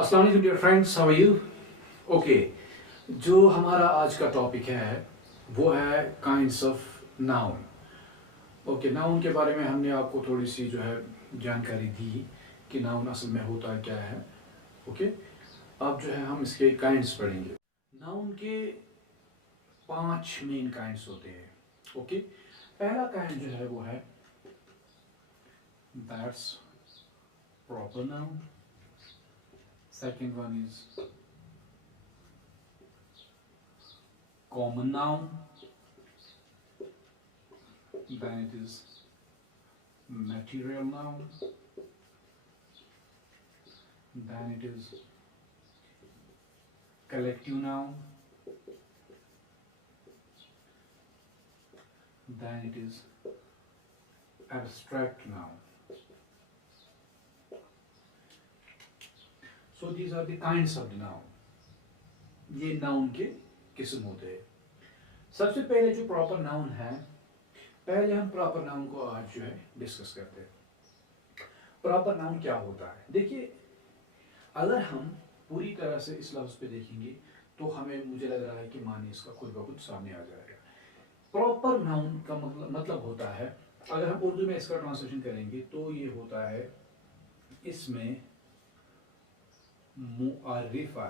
अस्सलाम वालेकुम dear friends, how are you? Okay, जो हमारा आज का टॉपिक है वो है kinds of noun. Okay, noun के बारे में हमने आपको थोड़ी सी जो है जानकारी दी कि नाउन असल में होता क्या है। ओके, अब जो है हम इसके काइंड्स पढ़ेंगे। नाउन के 5 मेन काइंड्स होते हैं। ओके, पहला काइंड जो है वो है that's proper noun. Second one is common noun. Then it is material noun. Then it is collective noun. Then it is abstract noun. So these are the kinds of the noun. ये noun के किस्म होते हैं। सबसे पहले जो proper noun है, पहले हम प्रॉपर नाउन को आज जो है डिस्कस करते हैं। प्रॉपर नाउन क्या होता है? देखिए, अगर हम पूरी तरह से इस लफ्ज़ पे देखेंगे तो हमें मुझे लग रहा है कि मानी इसका खुद ब खुद सामने आ जाएगा। प्रॉपर नाउन का मतलब होता है, अगर हम उर्दू में इसका ट्रांसलेशन करेंगे तो ये होता है इसमें मुअर्रिफा,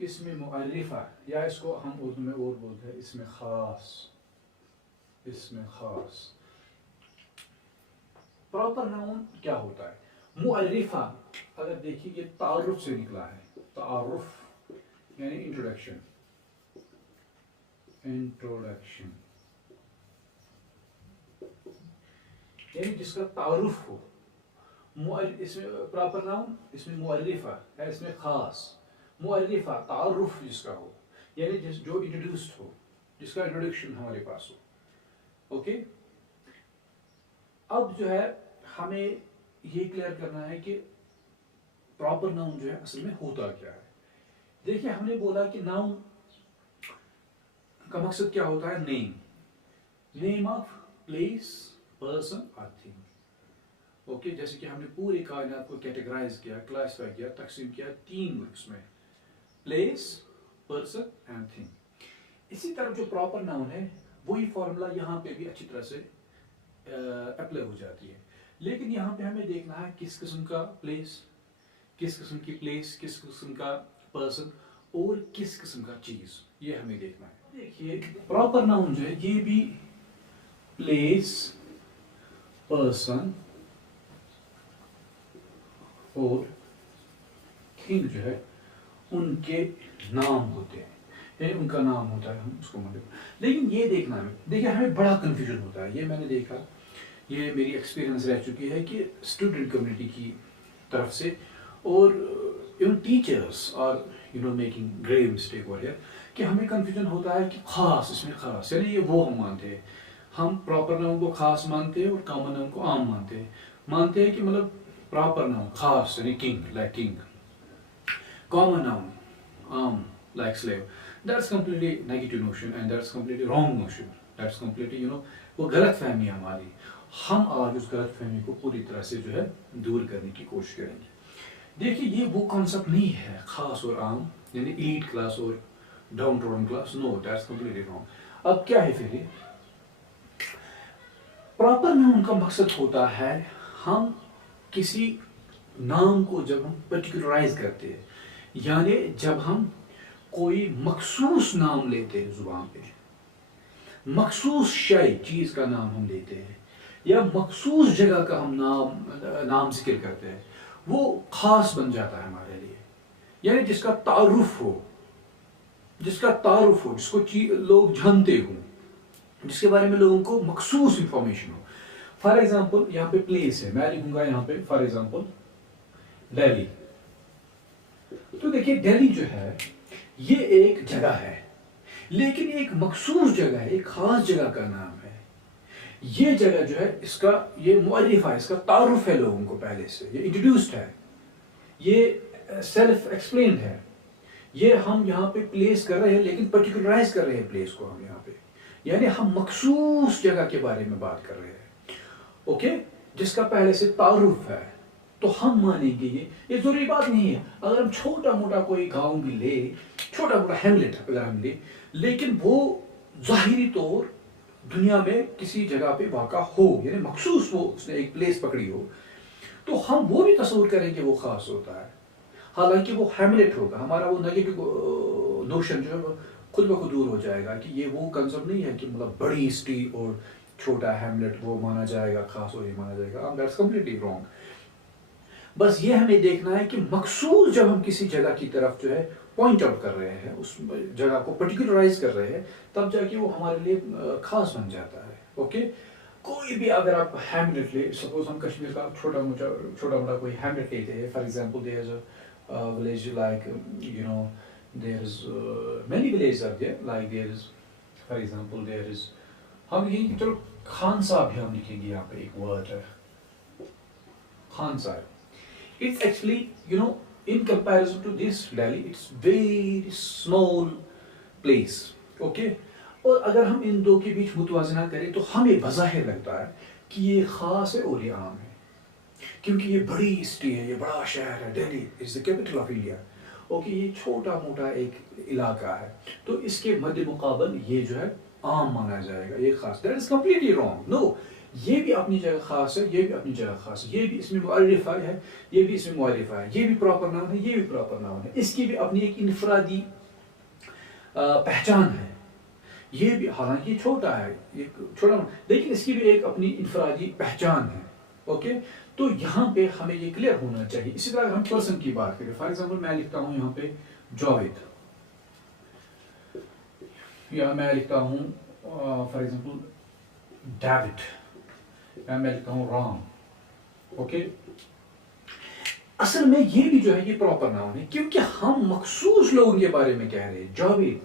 इसमें मुअर्रिफा, या इसको हम उर्दू में और बोलते हैं इसमें खास, इसमें खास। प्रॉपर नाउन क्या होता है? मुअर्रिफा अगर देखिए ये तारुफ से निकला है, तारुफ यानी इंट्रोडक्शन, इंट्रोडक्शन यानी जिसका तारुफ हो। इसमें प्रॉपर नाउन, इसमें मुअर्रिफा है, इसमें खास। मुअर्रिफा तारुफ जिसका हो, यानी जो इंट्रोड्यूस्ड हो, जिसका इंट्रोडक्शन हमारे पास हो। ओके, अब जो है हमें ये क्लियर करना है कि प्रॉपर नाउन जो है असल में होता क्या है। देखिए, हमने बोला कि नाउन का मकसद क्या होता है? Name, name of place, person और थिंग। ओके, जैसे कि हमने पूरी कायनात को कैटेगराइज किया, क्लासिफाई किया, तकसीम किया 3 ग्रुप्स में, प्लेस, पर्सन एंड थिंग। इसी तरह जो प्रॉपर नाउन है वही फॉर्मूला यहाँ पे भी अच्छी तरह से अप्लाई हो जाती है। लेकिन यहाँ पे हमें देखना है किस किस्म का प्लेस, किस किस्म की प्लेस, किस किस्म का पर्सन और किस किस्म का चीज, ये हमें देखना है। देखिए, प्रॉपर नाउन जो है ये भी प्लेस, पर्सन और थिंग जो है उनके नाम होते हैं, ये उनका नाम होता है, हम उसको मतलब। लेकिन ये देखना है, देखिए हमें बड़ा कंफ्यूजन होता है। ये मैंने देखा, ये मेरी एक्सपीरियंस रह चुकी है कि स्टूडेंट कम्युनिटी की तरफ से और टीचर्स और मेकिंग ग्रेव मिस्टेक हो रहा है कि हमें कंफ्यूजन होता है कि खास, इसमें खास यानी ये वो हम मानते हैं, हम प्रॉपर नाउन को खास मानते हैं और कॉमन नाउन को आम मानते हैं कि मतलब प्रॉपर नाउन खास यानी king, like king, common noun like slave. That's completely negative notion and that's completely wrong notion. That's completely वो गलत फहमी है हमारी। हम आज उस गलत फहमी को पूरी तरह से जो है दूर करने की कोशिश करेंगे। देखिए, ये वो कॉन्सेप्ट नहीं है खास और आम, यानी एलीट क्लास और downtrodden class. No, that's completely wrong. अब क्या है फिर? प्रॉपर नाउन का मकसद होता है, हम किसी नाम को जब हम पर्टिकुलराइज करते हैं, यानी जब हम कोई मखसूस नाम लेते हैं जुबान पे, मखसूस शय चीज का नाम हम लेते हैं, या मखसूस जगह का हम नाम जिक्र करते हैं, वो खास बन जाता है हमारे लिए। यानी जिसका तारुफ हो, जिसको लोग जानते हो, जिसके बारे में लोगों को मखसूस इंफॉर्मेशन हो। फॉर एग्जाम्पल यहाँ पे प्लेस है, मैं लिखूंगा यहाँ पे फॉर एग्जाम्पल दिल्ली। तो देखिए, दिल्ली जो है ये एक जगह है, लेकिन एक मखसूस जगह है, एक खास जगह का नाम है। ये जगह जो है इसका ये मुअर्रिफा है, इसका तारुफ है लोगों को पहले से, ये इंट्रोड्यूस्ड है, ये सेल्फ एक्सप्लेन्ड है। ये हम यहाँ पे प्लेस कर रहे हैं, लेकिन पर्टिकुलराइज कर रहे हैं प्लेस को हम यहाँ पे, यानी हम मखसूस जगह के बारे में बात कर रहे हैं। ओके, जिसका पहले से तारुफ है, तो हम मानेंगे ये जरूरी बात नहीं है। अगर हम छोटा मोटा कोई गांव भी ले, छोटा मोटा हैमलेट अगर हम ले, लेकिन वो जाहिरी तौर दुनिया में किसी जगह पे वाक़ा हो, यानी मखसूस वो उसने एक प्लेस पकड़ी हो, तो हम वो भी तस्वीर करेंगे वो खास होता है। हालांकि वो हैमलेट होगा, हमारा वो नेगेटिव नोशन जो है वो खुद ब खुद दूर हो जाएगा कि ये वो कंसेप्ट नहीं है कि मतलब बड़ी सिटी और छोटा हैमलेट वो माना जाएगा खास और ये माना जाएगा। That's completely wrong. बस ये हमें देखना है कि मखसूस जब हम किसी जगह की तरफ जो है पॉइंट आउट कर रहे हैं, उस जगह को पर्टिकुलराइज कर रहे हैं, तब जाके वो हमारे लिए खास बन जाता है। ओके, कोई भी अगर आप हैमलेट ले, सपोज हम कश्मीर का छोटा मोटा कोई हैमलेट लेते हैं, for example there is a village like you know there is many villages are there, like there is for example there is, हम लिखेंगे, चलो खान साहब भी हम लिखेंगे, यहाँ पे एक वर्ड है खान साहब। It's actually, in comparison to this Delhi, it's very small place, okay? और अगर हम इन दो के बीच मुतवाजना करें तो हमें बज़ाहिर लगता है कि ये ख़ास है और ये आम है, क्योंकि ये बड़ी सिटी है, ये बड़ा शहर है, Delhi is the capital of India. Okay, ये छोटा मोटा एक इलाका है, तो इसके मद्दे मुकाबल ये जो है आम माना जाएगा, ये ख़ास। That is completely wrong. No, ये भी अपनी जगह खास है, ये भी अपनी जगह खास है, ये भी इसमें मुअर्रिफा है, ये भी इसमें मुअर्रिफा है, ये भी प्रॉपर नाउन है, ये भी प्रॉपर नाउन है, इसकी भी अपनी एक इनफरादी पहचान है। ये भी हालांकि छोटा है, एक छोटा, लेकिन इसकी भी एक अपनी इनफरादी पहचान है। ओके, तो यहाँ पे हमें ये क्लियर होना चाहिए। इसी तरह हम पर्सन की बात करें, फॉर एग्जाम्पल मैं लिखता हूँ यहाँ पे जावेद, या मैं लिखता हूँ फॉर एग्जाम्पल डेविड, मैं लिखता हूँ राम। ओके, असल में ये भी जो है ये प्रॉपर नाउन है, क्योंकि हम मखसूस लोगों के बारे में कह रहे हैं, Javed.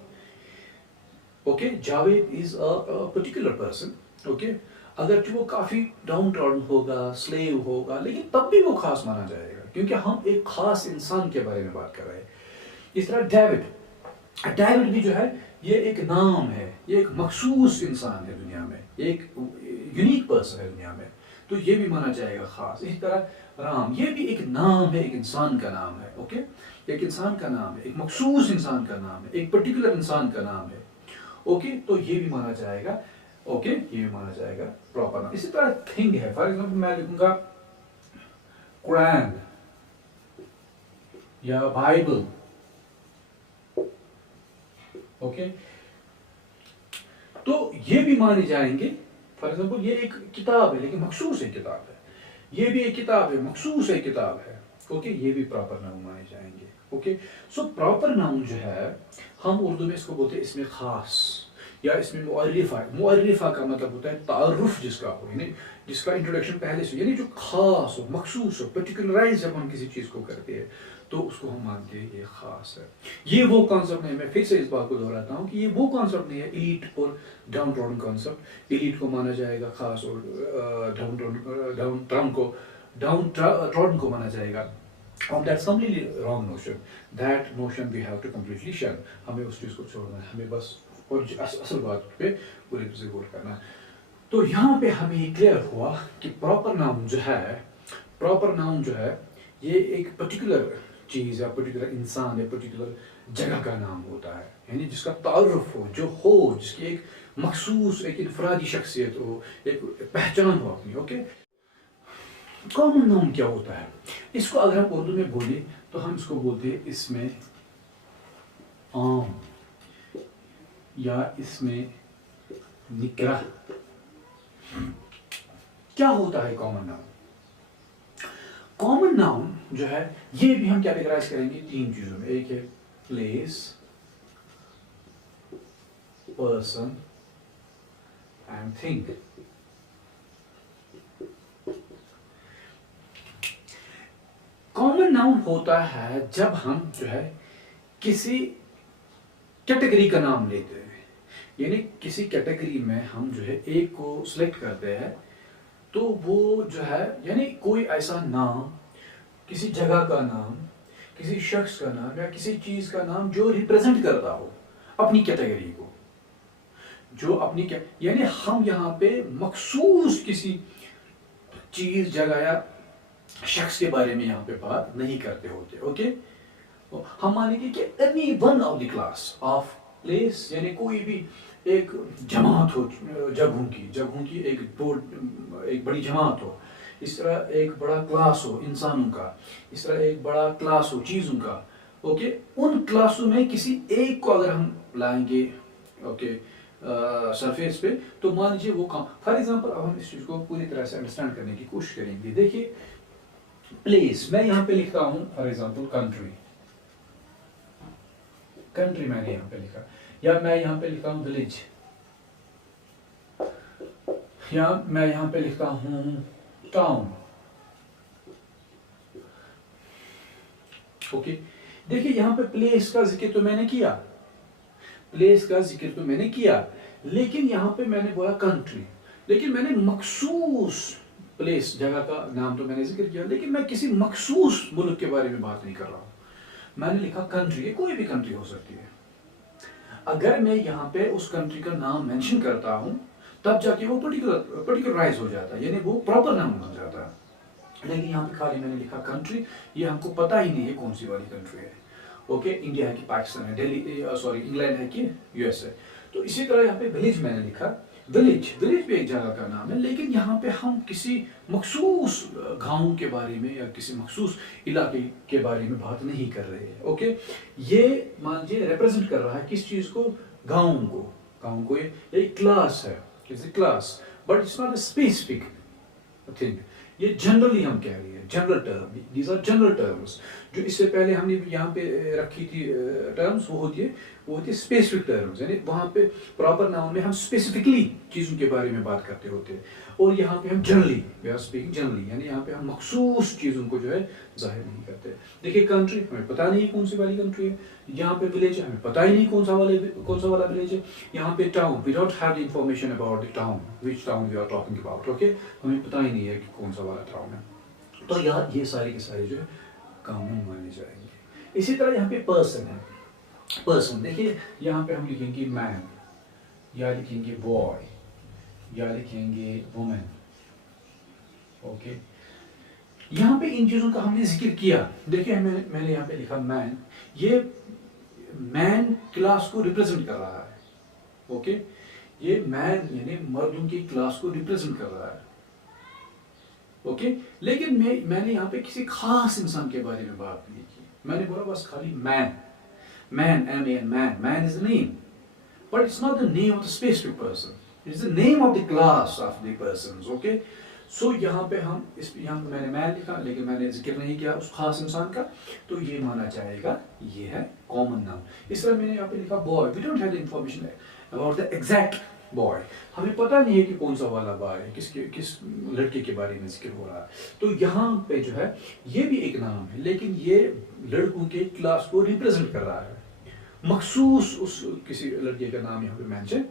Okay, Javed is a particular person. Okay, अगर वो काफी डाउन ट्रॉडन होगा, स्लेव होगा, लेकिन तब भी वो खास माना जाएगा, क्योंकि हम एक खास इंसान के बारे में बात कर रहे हैं। इस तरह डेविड भी जो है ये एक नाम है, ये एक मखसूस इंसान है दुनिया में, एक यूनिक पर्सन है दुनिया में, तो ये भी माना जाएगा खास। इसी तरह राम, ये भी एक नाम है, एक इंसान का नाम है। ओके, एक इंसान का नाम है, एक मखसूस इंसान का नाम है, एक पर्टिकुलर इंसान का नाम है। ओके, तो ये भी माना जाएगा। ओके, ये भी माना जाएगा प्रॉपर नाम। इसी तरह थिंग है, फॉर एग्जाम्पल मैं लिखूंगा कुरान या बाइबल। ओके, तो ये भी माने जाएंगे। फॉर एग्जाम्पल ये एक किताब है, लेकिन मखसूस एक किताब है, ये भी एक किताब है, मखसूस एक किताब है। ओके, ये भी प्रॉपर नाउन माने जाएंगे। ओके, सो प्रॉपर नाउन जो है हम उर्दू में इसको बोलते हैं इसमें खास, या इसमें मुअर्रिफा। मुअर्रिफा का मतलब होता है तारुफ जिसका हो, यानी जिसका इंट्रोडक्शन पहले से, यानी जो खास हो, मखसूस हो, पर्टिकुलराइज जब हम किसी चीज को करते हैं तो उसको हम मानते हैं ये खास है। ये वो कॉन्सेप्ट नहीं, मैं फिर से इस बात को दोहराता हूँ कि ये वो कॉन्सेप्ट नहीं है एलीट और डाउन ट्रॉडन कॉन्सेप्ट। एलीट को माना जाएगा खास और डाउन ट्रॉडन को माना जाएगा। And that's completely wrong notion. That notion we have to completely shun. हमें उस चीज़ को छोड़ना है, हमें बस और असल बात पे पूरी तरह से गौर करना है। तो यहाँ पे हमें ये क्लियर हुआ कि प्रॉपर नाउन जो है ये एक पर्टिकुलर चीज़ या पर्टिकुलर इंसान या पर्टिकुलर जगह का नाम होता है, यानी जिसका तारुफ हो, जो हो, जिसकी एक मखसूस एक इनफरादी शख्सियत हो, एक पहचान हो अपनी। ओके, कॉमन नाउन क्या होता है? इसको अगर हम उर्दू में बोले तो हम इसको बोलते हैं इसमें आम, या इसमें निकरा। क्या होता है कॉमन नाउन? कॉमन नाउन जो है ये भी हम कैटेगराइज करेंगे तीन चीजों में। एक है place, person and thing. Common noun होता है जब हम जो है किसी कैटेगरी का नाम लेते हैं, यानी किसी कैटेगरी में हम जो है एक को सिलेक्ट करते हैं, तो वो जो है यानी कोई ऐसा नाम, किसी जगह का नाम, किसी शख्स का नाम या किसी चीज का नाम जो रिप्रेजेंट करता हो अपनी कैटेगरी को, जो अपनी यानी हम यहाँ पे मखसूस किसी चीज, जगह या शख्स के बारे में यहाँ पे बात नहीं करते होते। ओके, हम मानेंगे कि any one of the class of place, यानी कोई भी एक जमात हो जगहों की एक बड़ी जमात हो, इस तरह एक बड़ा क्लास हो इंसानों का, इस तरह एक बड़ा क्लास हो चीज़ों का। ओके, उन क्लासों में किसी एक को अगर हम लाएंगे, ओके, सरफेस पे, तो मान लीजिए वो काम, फॉर एग्जांपल अब हम इस चीज़ को पूरी तरह से अंडरस्टैंड करने की कोशिश करेंगे। देखिए, प्लेस मैं यहाँ पे लिखता हूँ फॉर एग्जांपल कंट्री मैंने यहाँ पे लिखा, या मैं यहाँ पे लिखता हूँ विलेज, या मैं यहाँ पे लिखता हूँ टाउन। ओके, देखिए यहाँ पे प्लेस का जिक्र तो मैंने किया, लेकिन यहाँ पे मैंने बोला कंट्री, लेकिन मैंने मखसूस प्लेस जगह का नाम तो मैंने जिक्र किया, लेकिन मैं किसी मखसूस मुल्क के बारे में बात नहीं कर रहा हूँ। मैंने लिखा कंट्री, कोई भी कंट्री हो सकती है। अगर मैं यहाँ पे उस कंट्री का नाम मेंशन करता हूँ, तब जाके वो पर्टिकुलराइज हो जाता है, यानी वो प्रॉपर नाम बन जाता है। लेकिन यहाँ पे खाली मैंने लिखा कंट्री, ये हमको पता ही नहीं है कौन सी वाली कंट्री है। ओके, इंडिया है कि पाकिस्तान है, इंग्लैंड है कि यूएस है। तो इसी तरह यहाँ पे विलेज मैंने लिखा, विलेज भी एक जगह का नाम है, लेकिन यहाँ पे हम किसी मखसूस गांव के बारे में या किसी मखसूस इलाके के बारे में बात नहीं कर रहे हैं। ओके, ये मान लीजिए रिप्रेजेंट कर रहा है किस चीज़ को, गांव को ये क्लास है, class, but it's not a specific thing. ये जनरली हम कह रहे हैं, general term, these are general terms. जो इससे पहले हमने यहाँ पे रखी थी टर्म्स, वो होती है स्पेसिफिक टर्म्स, यानी वहाँ पे प्रॉपर नाउन में हम स्पेसिफिकली चीज़ों के बारे में बात करते होते हैं, और यहाँ पे हम generally, we are speaking generally, यानी यहाँ पे हम मखसूस चीज़ों को जो है जाहिर नहीं करते। देखिए, कंट्री हमें पता नहीं कौन सी वाली कंट्री है, यहाँ पे विलेज हमें पता ही नहीं कौन सा वाला विलेज है, यहाँ पे town, we don't have the information about the town, which town we are talking about. Okay, हमें पता ही नहीं है कि कौन सा वाला टाउन है। तो यार ये सारे के सारे जो है कानून माने जाएंगे। इसी तरह यहाँ पे पर्सन है, पर्सन देखिए, यहाँ पे हम लिखेंगे मैन, या लिखेंगे बॉय, या लिखेंगे वुमेन। ओके, यहाँ पे इन चीज़ों का हमने जिक्र किया। देखिए, मैंने यहाँ पे लिखा मैन, ये मैन क्लास को रिप्रेजेंट कर रहा है। ओके, ये मैन यानी मर्दों की क्लास को रिप्रेजेंट कर रहा है। ओके, लेकिन मैंने यहाँ पे किसी खास इंसान के बारे में बात नहीं की, मैंने बोला बस खाली man, man is the name, but it's not the name of the specific person, it's the name of the class of the persons. Okay, so यहाँ पे यहाँ पे मैंने मैन लिखा, लेकिन मैंने जिक्र नहीं किया उस खास इंसान का, तो ये माना जाएगा ये है कॉमन नाउन। इस तरह मैंने यहाँ पे लिखा boy, we don't have the information about the exact boy, हमें पता नहीं है कि कौन सा वाला बॉय है, किस लड़के के बारे में जिक्र हो रहा है। तो यहाँ पे जो है ये भी एक नाम है, लेकिन ये लड़कों के क्लास को रिप्रेजेंट कर रहा है, मखसूस उस किसी लड़के का नाम यहाँ पे मेंशन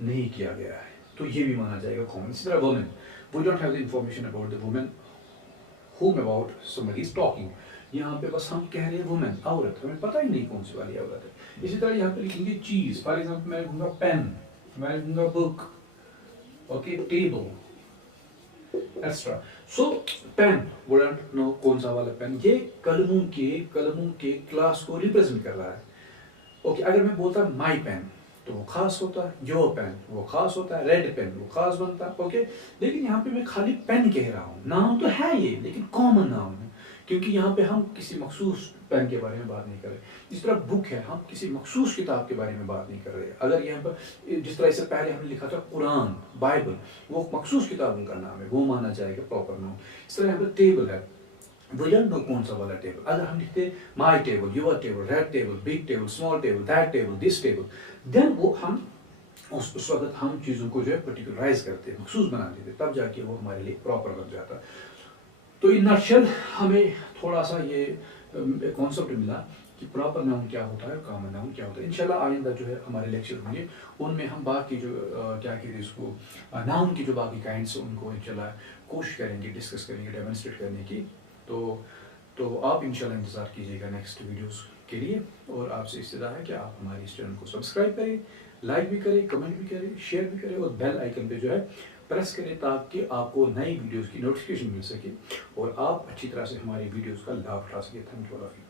नहीं किया गया है, तो ये भी माना जाएगा कॉमन। इसी तरह women, we don't have the information about the women whom about somebody is talking, यहाँ पे बस हम कह रहे हैं वुमेन, औरत, हमें पता ही नहीं कौन सी वाली औरत है। इसी तरह यहाँ पे लिखेंगे चीज, फॉर एग्जाम्पल मैं लिखूंगा पेन, मैं लिखूंगा book, okay, table, extra. So pen, we don't know कौन सा वाला पेन, ये कलमों के क्लास को रिप्रेजेंट कर रहा है। ओके, अगर मैं बोलता माई पेन तो वो खास होता है, योर पेन वो खास होता है, रेड पेन वो खास बनता है। ओके, लेकिन यहाँ पे मैं खाली पेन कह रहा हूँ, नाम तो है ये, लेकिन कॉमन नाम है, क्योंकि यहाँ पे हम किसी मखसूस पेन के बारे में बात नहीं कर रहे। इस तरह बुक है, हम किसी मखसूस किताब के बारे में बात नहीं कर रहे। अगर यहाँ पर जिस तरह इससे पहले हमने लिखा था कुरान, बाइबल, वो मखसूस किताबों का नाम है, वो माना जाएगा प्रॉपर नाम। इस तरह यहाँ पर टेबल है, we don't know कौन सा वाला टेबल। अगर हम लिखते my table, your table, red table, big table, small table, that table, this table, then वो हम उस वक्त हम चीज़ों को जो है पर्टिकुलराइज करते हैं, मखसूस बना देते, तब जाके वो हमारे लिए प्रॉपर बन जाता। तो इन नटशल हमें थोड़ा सा ये कॉन्सेप्ट मिला कि प्रॉपर नाउन क्या होता है, कॉमन नाउन क्या होता है। इंशाल्लाह आइंदा जो है हमारे लेक्चर होंगे, उनमें हम बाकी जो क्या कहते हैं इसको, नाउन की जो बाकी काइंड्स उनको इंशाल्लाह कोशिश करेंगे, डिस्कस करेंगे, डेमोन्स्ट्रेट करने की। तो आप इंशाल्लाह इंतज़ार कीजिएगा नेक्स्ट वीडियोस के लिए, और आपसे इस्तदा है कि आप हमारे इस चैनल को सब्सक्राइब करें, लाइक भी करें, कमेंट भी करें, शेयर भी करें, और बेल आइकन पे जो है प्रेस करें ताकि आपको नई वीडियोस की नोटिफिकेशन मिल सके और आप अच्छी तरह से हमारी वीडियोस का लाभ उठा सके। Thank you all of you.